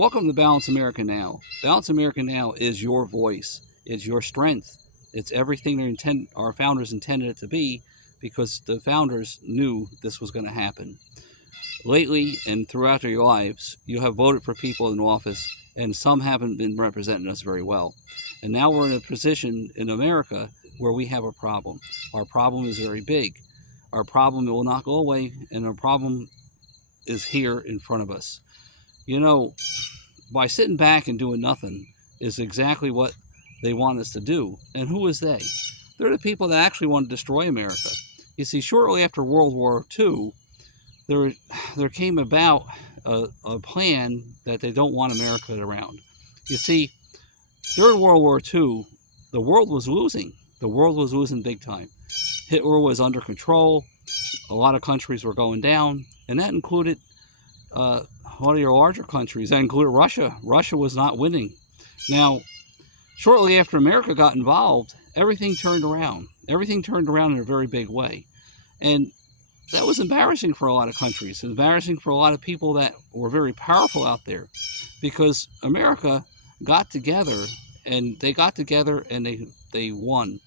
Welcome to Balance America Now. Balance America Now is your voice. It's your strength. It's everything our founders intended it to be, because the founders knew this was going to happen. Lately and throughout your lives, you have voted for people in office, and some haven't been representing us very well. And now we're in a position in America where we have a problem. Our problem is very big. Our problem will not go away, and our problem is here in front of us. You know, by sitting back and doing nothing is exactly what they want us to do. And who is they? They're the people that actually want to destroy America. You see, shortly after World War II, there came about a plan that they don't want America around. You see, during World War II, the world was losing. The world was losing big time. Hitler was under control. A lot of countries were going down, and that included one of your larger countries. That included Russia. Russia was not winning. Now, shortly after America got involved, everything turned around. Everything turned around in a very big way. And that was embarrassing for a lot of countries, embarrassing for a lot of people that were very powerful out there, because America got together, and they won.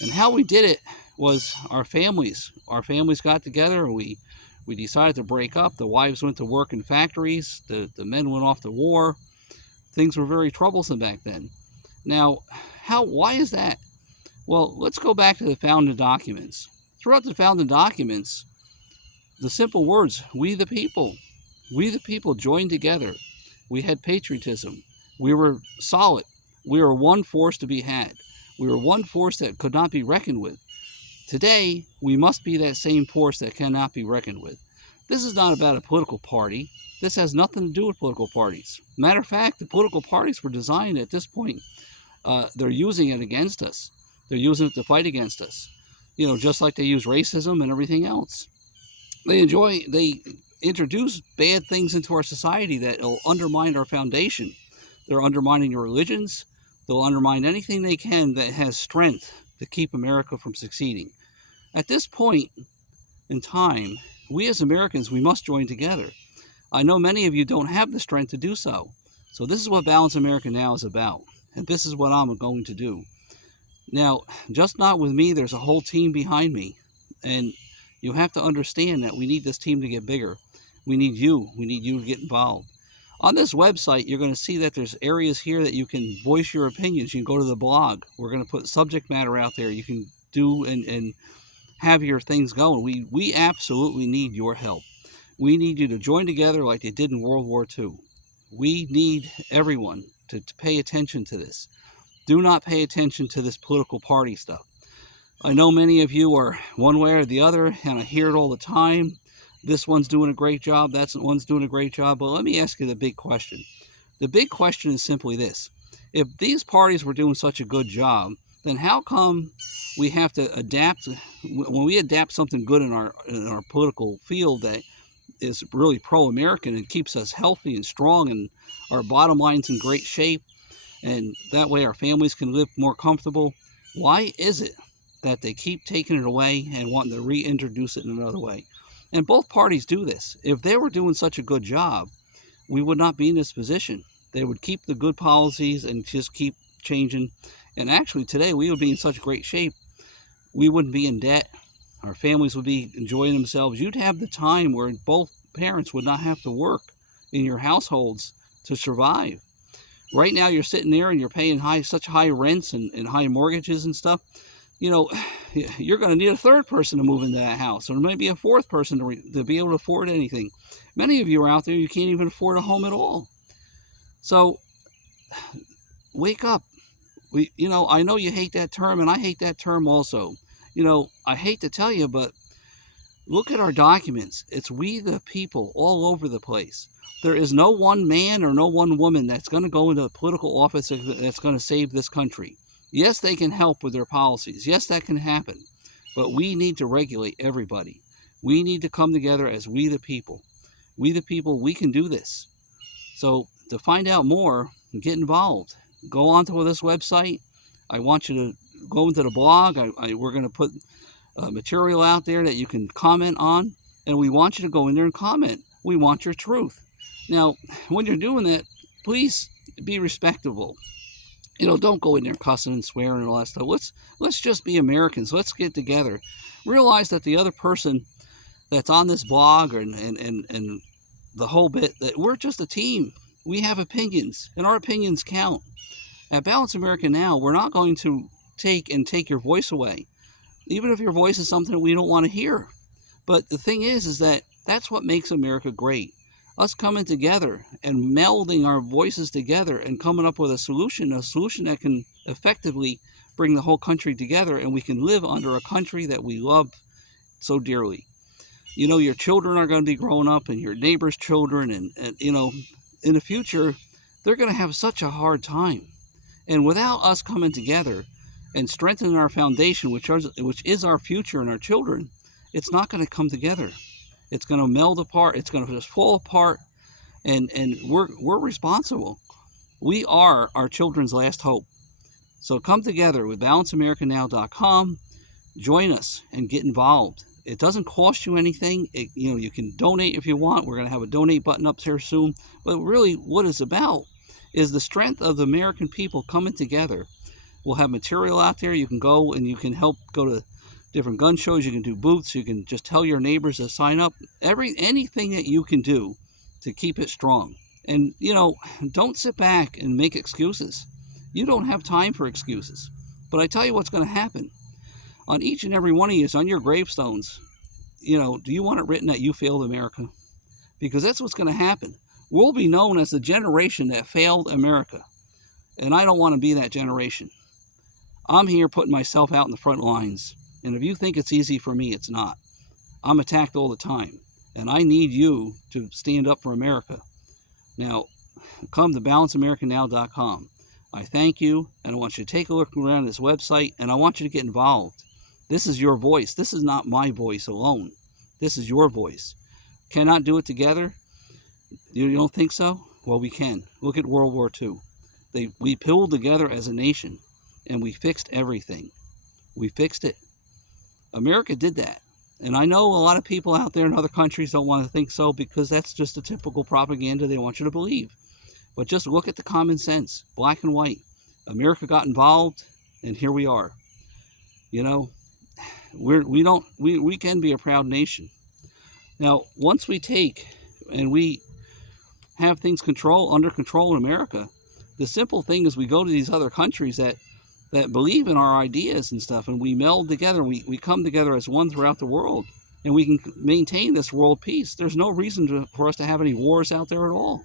And how we did it was our families. Our families got together, and we decided to break up. The wives went to work in factories. The men went off to war. Things were very troublesome back then. Now, why is that? Well, let's go back to the founding documents. Throughout the founding documents, the simple words, we the people joined together. We had patriotism. We were solid. We were one force to be had. We were one force that could not be reckoned with. Today, we must be that same force that cannot be reckoned with. This is not about a political party. This has nothing to do with political parties. Matter of fact, the political parties were designed at this point. They're using it against us. They're using it to fight against us. You know, just like they use racism and everything else. They introduce bad things into our society that will undermine our foundation. They're undermining your religions. They'll undermine anything they can that has strength to keep America from succeeding. At this point in time, we as Americans, we must join together. I know many of you don't have the strength to do so. So this is what Balance America Now is about. And this is what I'm going to do. Now, just not with me, there's a whole team behind me. And you have to understand that we need this team to get bigger. We need you. We need you to get involved. On this website, you're going to see that there's areas here that you can voice your opinions. You can go to the blog. We're going to put subject matter out there. You can do and have your things going. We absolutely need your help. We need you to join together like they did in World War II. We need everyone to pay attention to this. Do not pay attention to this political party stuff. I know many of you are one way or the other, and I hear it all the time. This one's doing a great job, that one's doing a great job. But let me ask you the big question. The big question is simply this. If these parties were doing such a good job, then how come we have to adapt? When we adapt something good in our political field that is really pro-American and keeps us healthy and strong, and our bottom line's in great shape, and that way our families can live more comfortable, why is it that they keep taking it away and wanting to reintroduce it in another way? And both parties do this. If they were doing such a good job, we would not be in this position. They would keep the good policies and just keep changing. And actually today we would be in such great shape. We wouldn't be in debt. Our families would be enjoying themselves. You'd have the time where both parents would not have to work in your households to survive. Right now you're sitting there and you're paying such high rents and high mortgages and stuff. You know, you're going to need a third person to move into that house, or maybe a fourth person to be able to afford anything. Many of you are out there, you can't even afford a home at all. So wake up. I know you hate that term, and I hate that term also. I hate to tell you, but look at our documents. It's we the people all over the place. There is no one man or no one woman that's going to go into a political office that's going to save this country. Yes, they can help with their policies. Yes, that can happen. But we need to regulate everybody. We need to come together as we the people. We the people, we can do this. So to find out more, get involved. Go onto this website. I want you to go into the blog. We're going to put material out there that you can comment on. And we want you to go in there and comment. We want your truth. Now, when you're doing that, please be respectable. Don't go in there cussing and swearing and all that stuff. Let's just be Americans. Let's get together. Realize that the other person that's on this blog and the whole bit, that we're just a team. We have opinions, and our opinions count. At Balance America Now, we're not going to take your voice away, even if your voice is something that we don't want to hear. But the thing is that that's what makes America great. Us coming together and melding our voices together and coming up with a solution that can effectively bring the whole country together, and we can live under a country that we love so dearly. Your children are going to be growing up, and your neighbors' children, and in the future, they're going to have such a hard time. And without us coming together and strengthening our foundation, which is our future and our children, it's not going to come together. It's going to meld apart. It's going to just fall apart, and we're responsible. We are our children's last hope. So come together with balanceamericanow.com. Join us and get involved. It doesn't cost you anything. You can donate if you want. We're going to have a donate button up here soon. But really, what it's about is the strength of the American people coming together. We'll have material out there. You can go and you can help go to different gun shows. You can do booths. You can just tell your neighbors to sign up. Anything that you can do to keep it strong. And, don't sit back and make excuses. You don't have time for excuses. But I tell you what's going to happen. On each and every one of you, on your gravestones, do you want it written that you failed America? Because that's what's going to happen. We'll be known as the generation that failed America. And I don't want to be that generation. I'm here putting myself out in the front lines. And if you think it's easy for me, it's not. I'm attacked all the time. And I need you to stand up for America. Now, come to balanceamericanow.com. I thank you, and I want you to take a look around this website, and I want you to get involved. This is your voice. This is not my voice alone. This is your voice. Cannot do it together? You don't think so? Well, we can. Look at World War II. We pulled together as a nation, and we fixed everything. We fixed it. America did that. And I know a lot of people out there in other countries don't want to think so, because that's just a typical propaganda they want you to believe. But just look at the common sense, black and white. America got involved, and here we are. We can be a proud nation. Now, once we take and we have things under control in America, the simple thing is we go to these other countries that believe in our ideas and stuff, and we meld together. We come together as one throughout the world, and we can maintain this world peace. There's no reason for us to have any wars out there at all.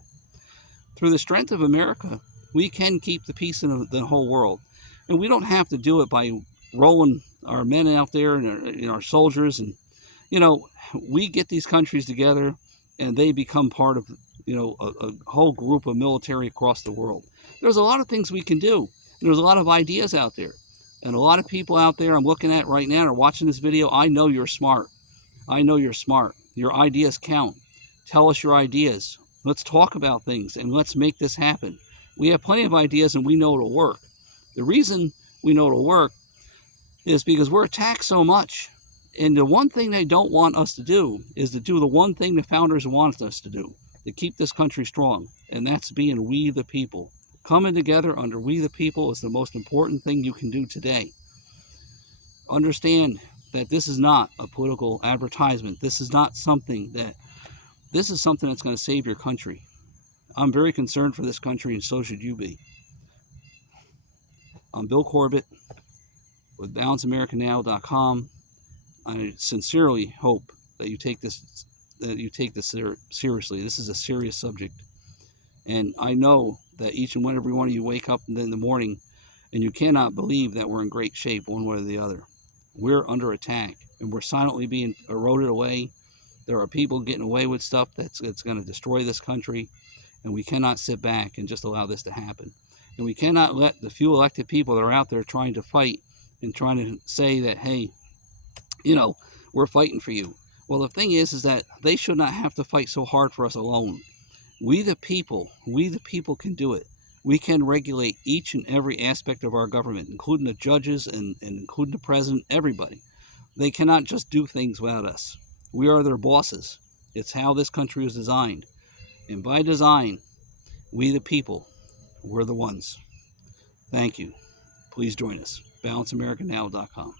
Through the strength of America, we can keep the peace in the whole world. And we don't have to do it by rolling our men out there and our soldiers. And, we get these countries together, and they become part of, a whole group of military across the world. There's a lot of things we can do. There's a lot of ideas out there. And a lot of people out there I'm looking at right now are watching this video. I know you're smart. I know you're smart. Your ideas count. Tell us your ideas. Let's talk about things, and let's make this happen. We have plenty of ideas, and we know it'll work. The reason we know it'll work is because we're attacked so much. And the one thing they don't want us to do is to do the one thing the founders wanted us to do, to keep this country strong. And that's being we the people. Coming together under we the people is the most important thing you can do today. Understand that this is not a political advertisement. This is something that's going to save your country. I'm very concerned for this country, and so should you be. I'm Bill Corbett with balanceamericanow.com. I sincerely hope that you take this seriously. This is a serious subject. And I know that each and every one of you wake up in the morning and you cannot believe that we're in great shape one way or the other. We're under attack, and we're silently being eroded away. There are people getting away with stuff that's going to destroy this country, and we cannot sit back and just allow this to happen. And we cannot let the few elected people that are out there trying to fight and trying to say that, hey, we're fighting for you. Well, the thing is that they should not have to fight so hard for us alone. We the people can do it. We can regulate each and every aspect of our government, including the judges and including the president, everybody. They cannot just do things without us. We are their bosses. It's how this country was designed. And by design, We the people, we're the ones. Thank you. Please join us. BalanceAmericaNow.com.